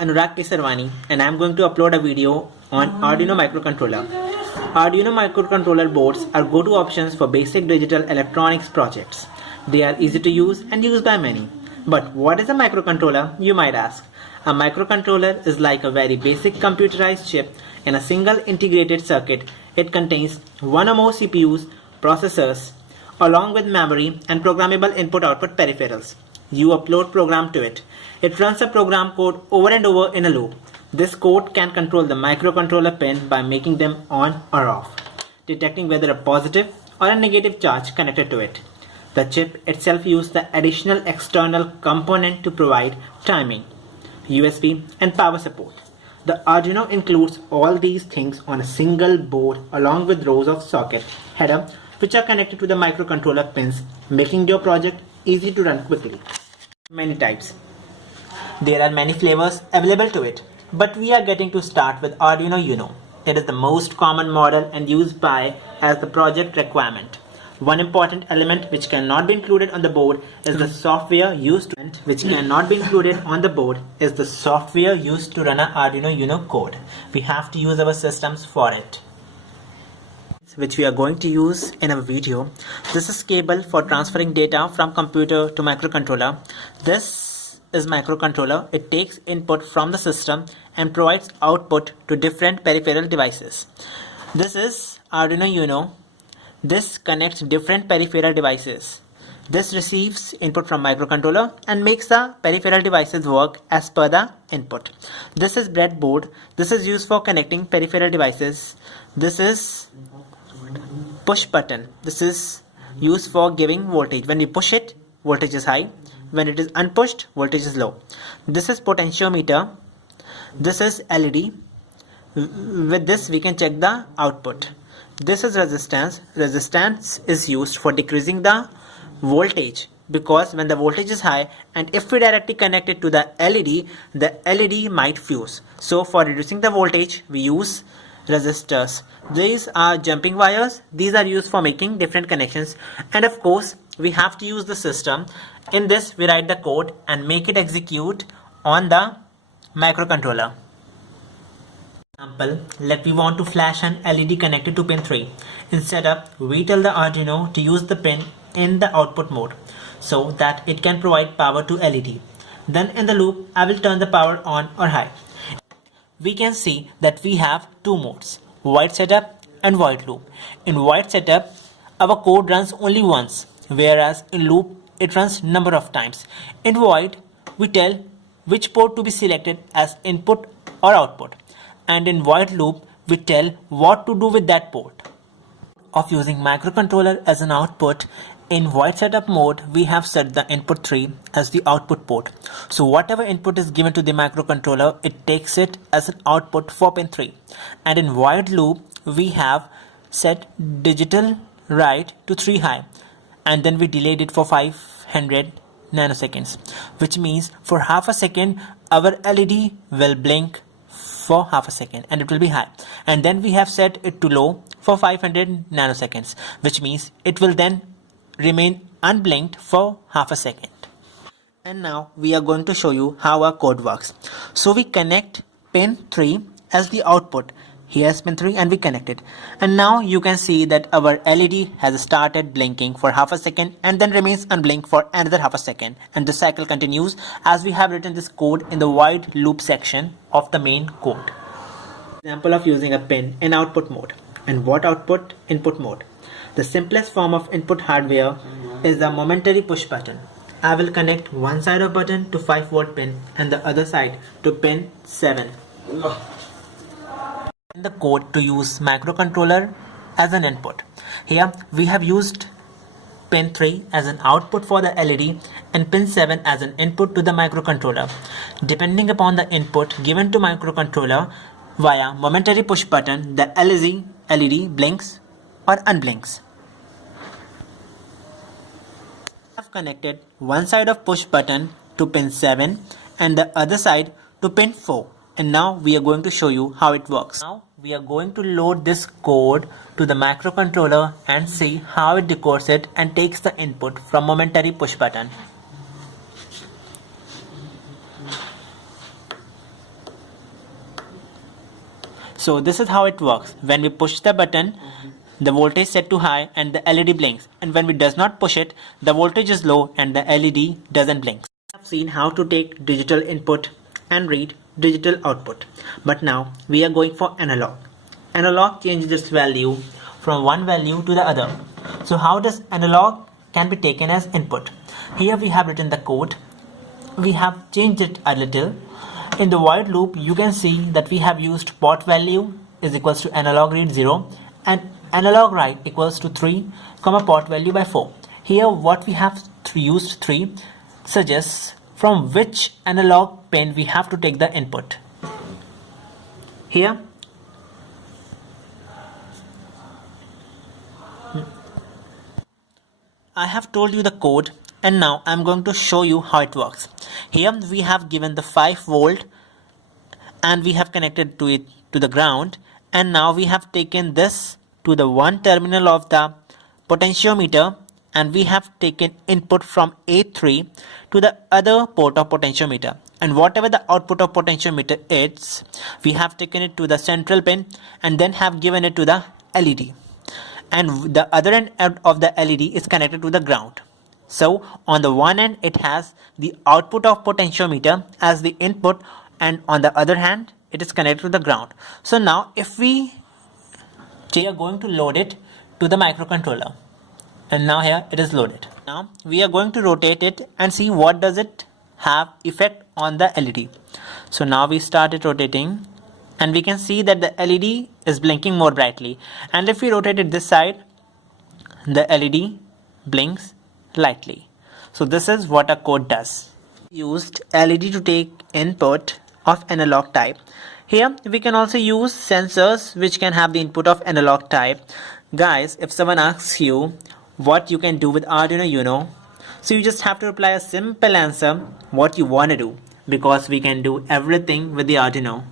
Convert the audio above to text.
Anurag Kesarwani and I am going to upload a video on Arduino microcontroller. Arduino microcontroller boards are go-to options for basic digital electronics projects. They are easy to use and used by many. But what is a microcontroller, you might ask? A microcontroller is like a very basic computerized chip in a single integrated circuit. It contains one or more CPUs, processors, along with memory and programmable input-output peripherals. You upload program to it. It runs a program code over and over in a loop. This code can control the microcontroller pin by making them on or off, detecting whether a positive or a negative charge connected to it. The chip itself uses the additional external component to provide timing, USB and power support. The Arduino includes all these things on a single board along with rows of socket header which are connected to the microcontroller pins, making your project easy to run quickly. Many types. There are many flavors available to it, but we are getting to start with Arduino Uno. It is the most common model and used by as the project requirement. One important element which cannot be included on the board is the software used to run an Arduino Uno code. We have to use our systems for it, which we are going to use in a video. This is cable for transferring data from computer to microcontroller. This is microcontroller. It takes input from the system and provides output to different peripheral devices. This is Arduino Uno. This connects different peripheral devices. This receives input from microcontroller and makes the peripheral devices work as per the input. This is breadboard. This is used for connecting peripheral devices. This is push button. This is used for giving voltage. When we push it, voltage is high. When it is unpushed, voltage is low. This is potentiometer. This is LED. With this we can check the output. This is resistance. Resistance is used for decreasing the voltage, because when the voltage is high and if we directly connect it to the LED might fuse. So for reducing the voltage we use resistors. These are jumping wires. These are used for making different connections, and of course we have to use the system. In this we write the code and make it execute on the microcontroller. Example, let we want to flash an LED connected to pin 3. Instead of, we tell the Arduino to use the pin in the output mode so that it can provide power to LED. Then in the loop I will turn the power on or high. We can see that we have two modes, void setup and void loop. In void setup our code runs only once, whereas in loop it runs number of times. In void we tell which port to be selected as input or output, and in void loop we tell what to do with that port. Of using microcontroller as an output, in void setup mode we have set the input 3 as the output port. So whatever input is given to the microcontroller, it takes it as an output for pin 3. And in void loop we have set digital write to 3 high, and then we delayed it for 500 nanoseconds, which means for half a second our LED will blink for half a second and it will be high, and then we have set it to low for 500 nanoseconds, which means it will then remain unblinked for half a second. And now we are going to show you how our code works. So we connect pin 3 as the output. Here's pin 3 and we connect it, and now you can see that our LED has started blinking for half a second and then remains unblinked for another half a second, and the cycle continues as we have written this code in the void loop section of the main code. Example of using a pin in output mode. And what output? Input mode. The simplest form of input hardware is the momentary push button. I will connect one side of button to 5-volt pin and the other side to pin 7. In the code to use microcontroller as an input. Here we have used pin 3 as an output for the LED and pin 7 as an input to the microcontroller. Depending upon the input given to microcontroller via momentary push button, the LED blinks or unblinks. I have connected one side of push button to pin 7 and the other side to pin 4. And now we are going to show you how it works. Now we are going to load this code to the microcontroller and see how it decodes it and takes the input from momentary push button. So this is how it works. When we push the button, the voltage is set to high and the LED blinks, and when we does not push it, the voltage is low and the LED doesn't blink. We have seen how to take digital input and read digital output, but now we are going for analog. Analog changes its value from one value to the other. So how does analog can be taken as input? Here we have written the code. We have changed it a little. In the while loop, you can see that we have used port value is equals to analog read 0 and analog write equals to 3 comma port value by 4. Here what we have used 3 suggests from which analog pin we have to take the input. Here I have told you the code, and now I'm going to show you how it works. Here we have given the 5 volt and we have connected to it to the ground, and now we have taken this to the one terminal of the potentiometer, and we have taken input from A3 to the other port of potentiometer, and whatever the output of potentiometer is, we have taken it to the central pin and then have given it to the LED, and the other end of the LED is connected to the ground. So on the one end it has the output of potentiometer as the input, and on the other hand it is connected to the ground. So now if we are going to load it to the microcontroller, and now here it is loaded. Now we are going to rotate it and see what does it have effect on the LED. So now we started rotating and we can see that the LED is blinking more brightly, and if we rotate it this side, the LED blinks lightly. So this is what a code does. Used LED to take input of analog type. Here we can also use sensors which can have the input of analog type. Guys, if someone asks you what you can do with Arduino Uno, so you just have to reply a simple answer what you want to do, because we can do everything with the Arduino.